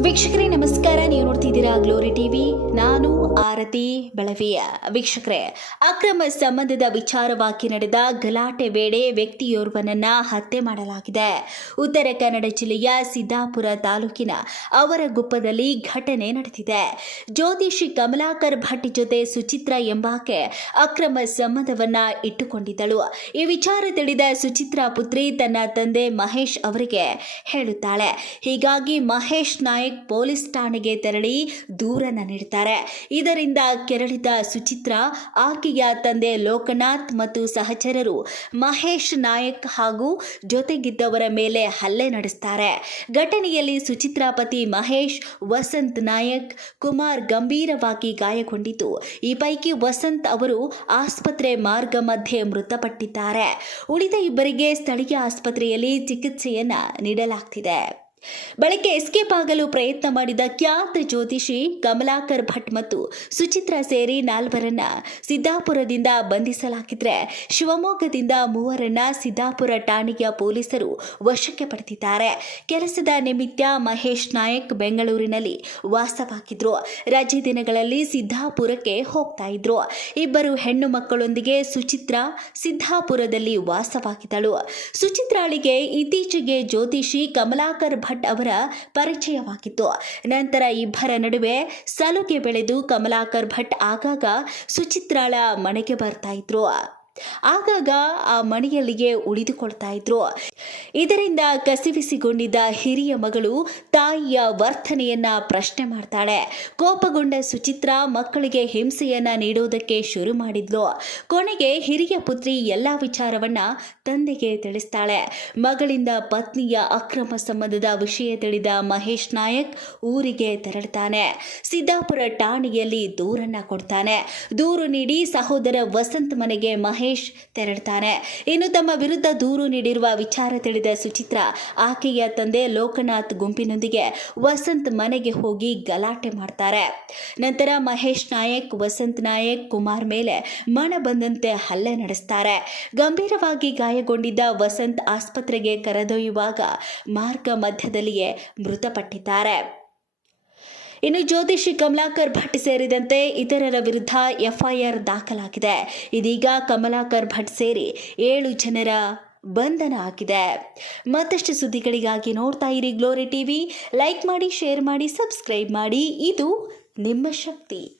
ವೀಕ್ಷಕರೇ, ನಮಸ್ಕಾರ. ನೀವು ನೋಡ್ತಿದ್ದೀರಾ ಗ್ಲೋರಿ ಟಿವಿ ನಾನು ಆರತಿ ಬೆಳವಿಯ. ವೀಕ್ಷಕರೇ, ಅಕ್ರಮ ಸಂಬಂಧದ ವಿಚಾರವಾಗಿ ನಡೆದ ಗಲಾಟೆ ವೇಳೆ ವ್ಯಕ್ತಿಯೋರ್ವನನ್ನ ಹತ್ಯೆ ಮಾಡಲಾಗಿದೆ. ಉತ್ತರ ಕನ್ನಡ ಜಿಲ್ಲೆಯ ಸಿದ್ದಾಪುರ ತಾಲೂಕಿನ ಅವರ ಗುಪ್ಪದಲ್ಲಿ ಘಟನೆ ನಡೆದಿದೆ. ಜ್ಯೋತಿಷಿ ಕಮಲಾಕರ್ ಭಟ್ ಜೊತೆ ಸುಚಿತ್ರ ಎಂಬಾಕೆ ಅಕ್ರಮ ಸಂಬಂಧವನ್ನ ಇಟ್ಟುಕೊಂಡಿದ್ದಳು. ಈ ವಿಚಾರ ತಿಳಿದ ಸುಚಿತ್ರಾ ಪುತ್ರಿ ತನ್ನ ತಂದೆ ಮಹೇಶ್ ಅವರಿಗೆ ಹೇಳುತ್ತಾಳೆ. ಹೀಗಾಗಿ ಮಹೇಶ್ ನಾಯಕ್ ಪೊಲೀಸ್ ಠಾಣೆಗೆ ತೆರಳಿ ದೂರನ್ನು ನೀಡ್ತಾರೆ. ಇದರಿಂದ ಕೆರಳಿದ ಸುಚಿತ್ರ, ಆಕೆಯ ತಂದೆ ಲೋಕನಾಥ್ ಮತ್ತು ಸಹಚರರು ಮಹೇಶ್ ನಾಯಕ್ ಹಾಗೂ ಜೊತೆಗಿದ್ದವರ ಮೇಲೆ ಹಲ್ಲೆ ನಡೆಸ್ತಾರೆ. ಘಟನೆಯಲ್ಲಿ ಸುಚಿತ್ರ ಪತಿ ಮಹೇಶ್, ವಸಂತ್ ನಾಯಕ್, ಕುಮಾರ್ ಗಂಭೀರವಾಗಿ ಗಾಯಗೊಂಡಿತು ಈ ಪೈಕಿ ವಸಂತ್ ಅವರು ಆಸ್ಪತ್ರೆ ಮಾರ್ಗ ಮಧ್ಯೆ ಮೃತಪಟ್ಟಿದ್ದಾರೆ. ಉಳಿದ ಇಬ್ಬರಿಗೆ ಸ್ಥಳೀಯ ಆಸ್ಪತ್ರೆಯಲ್ಲಿ ಚಿಕಿತ್ಸೆಯನ್ನು ನೀಡಲಾಗ್ತಿದೆ. ಬಳಿಕ ಎಸ್ಕೇಪ್ ಆಗಲು ಪ್ರಯತ್ನ ಮಾಡಿದ ಖ್ಯಾತ ಜ್ಯೋತಿಷಿ ಕಮಲಾಕರ್ ಭಟ್ ಮತ್ತು ಸುಚಿತ್ರ ಸೇರಿ ನಾಲ್ವರನ್ನ ಸಿದ್ದಾಪುರದಿಂದ ಬಂಧಿಸಲಾಗಿದ್ರೆ ಶಿವಮೊಗ್ಗದಿಂದ ಮೂವರನ್ನ ಸಿದ್ದಾಪುರ ಠಾಣೆಯ ಪೊಲೀಸರು ವಶಕ್ಕೆ ಪಡೆದಿದ್ದಾರೆ. ಕೆಲಸದ ನಿಮಿತ್ತ ಮಹೇಶ್ ನಾಯಕ್ ಬೆಂಗಳೂರಿನಲ್ಲಿ ವಾಸವಾಗಿದ್ರು. ರಜೆ ದಿನಗಳಲ್ಲಿ ಸಿದ್ದಾಪುರಕ್ಕೆ ಹೋಗ್ತಾ ಇದ್ರು. ಇಬ್ಬರು ಹೆಣ್ಣು ಮಕ್ಕಳೊಂದಿಗೆ ಸುಚಿತ್ರ ಸಿದ್ದಾಪುರದಲ್ಲಿ ವಾಸವಾಗಿದ್ದಳು. ಸುಚಿತ್ರಾಳಿಗೆ ಇತ್ತೀಚೆಗೆ ಜ್ಯೋತಿಷಿ ಕಮಲಾಕರ್ ಭಟ್ ಅವರ ಪರಿಚಯವಾಗಿತ್ತು. ನಂತರ ಇಬ್ಬರ ನಡುವೆ ಸಲುಗೆ ಬೆಳೆದು ಕಮಲಾಕರ್ ಭಟ್ ಆಗಾಗ ಸುಚಿತ್ರಾಳ ಮನೆಗೆ ಬರ್ತಾ ಇದ್ರು. ಆಗಾಗ ಆ ಮನೆಯಲ್ಲಿಯೇ ಉಳಿದುಕೊಳ್ತಾ ಇದ್ರು. ಇದರಿಂದ ಕಸಿವಿಸಿಗೊಂಡಿದ್ದ ಹಿರಿಯ ಮಗಳು ತಾಯಿಯ ವರ್ತನೆಯನ್ನ ಪ್ರಶ್ನೆ ಮಾಡ್ತಾಳೆ. ಕೋಪಗೊಂಡ ಸುಚಿತ್ರ ಮಕ್ಕಳಿಗೆ ಹಿಂಸೆಯನ್ನ ನೀಡೋದಕ್ಕೆ ಶುರು ಮಾಡಿದ್ಲು. ಕೊನೆಗೆ ಹಿರಿಯ ಪುತ್ರಿ ಎಲ್ಲಾ ವಿಚಾರವನ್ನ ತಂದೆಗೆ ತಿಳಿಸ್ತಾಳೆ. ಮಗಳಿಂದ ಪತ್ನಿಯ ಅಕ್ರಮ ಸಂಬಂಧದ ವಿಷಯ ತಿಳಿದ ಮಹೇಶ್ ನಾಯಕ್ ಊರಿಗೆ ತೆರಳ್ತಾನೆ. ಸಿದ್ದಾಪುರ ಠಾಣೆಯಲ್ಲಿ ದೂರನ್ನ ಕೊಡ್ತಾನೆ. ದೂರು ನೀಡಿ ಸಹೋದರ ವಸಂತ್ ಮನೆಗೆ ಮಹೇಶ್ ತೆರಳುತ್ತಾನೆ ಇನ್ನು ತಮ್ಮ ವಿರುದ್ಧ ದೂರು ನೀಡಿರುವ ವಿಚಾರ ತಿಳಿದ ಸುಚಿತ್ರ, ಆಕೆಯ ತಂದೆ ಲೋಕನಾಥ್ ಗುಂಪಿನೊಂದಿಗೆ ವಸಂತ್ ಮನೆಗೆ ಹೋಗಿ ಗಲಾಟೆ ಮಾಡ್ತಾರೆ. ನಂತರ ಮಹೇಶ್ ನಾಯಕ್, ವಸಂತ್ ನಾಯಕ್, ಕುಮಾರ್ ಮೇಲೆ ಮನ ಬಂದಂತೆ ಹಲ್ಲೆ ನಡೆಸ್ತಾರೆ. ಗಂಭೀರವಾಗಿ ಗಾಯಗೊಂಡಿದ್ದ ವಸಂತ್ ಆಸ್ಪತ್ರೆಗೆ ಕರೆದೊಯ್ಯುವಾಗ ಮಾರ್ಗ ಮಧ್ಯದಲ್ಲಿಯೇ ಮೃತಪಟ್ಟಿದ್ದಾರೆ. ಇನ್ನು ಜ್ಯೋತಿಷಿ ಕಮಲಾಕರ್ ಭಟ್ ಸೇರಿದಂತೆ ಇತರರ ವಿರುದ್ಧ ಎಫ್ಐಆರ್ ದಾಖಲಾಗಿದೆ. ಇದೀಗ ಕಮಲಾಕರ್ ಭಟ್ ಸೇರಿ ಏಳು ಜನರ ಬಂಧನ ಆಗಿದೆ. ಮತ್ತಷ್ಟು ಸುದ್ದಿಗಳಿಗಾಗಿ ನೋಡ್ತಾ ಇರಿ ಗ್ಲೋರಿ ಟಿವಿ ಲೈಕ್ ಮಾಡಿ ಶೇರ್ ಮಾಡಿ ಸಬ್ಸ್ಕ್ರೈಬ್ ಮಾಡಿ. ಇದು ನಿಮ್ಮ ಶಕ್ತಿ.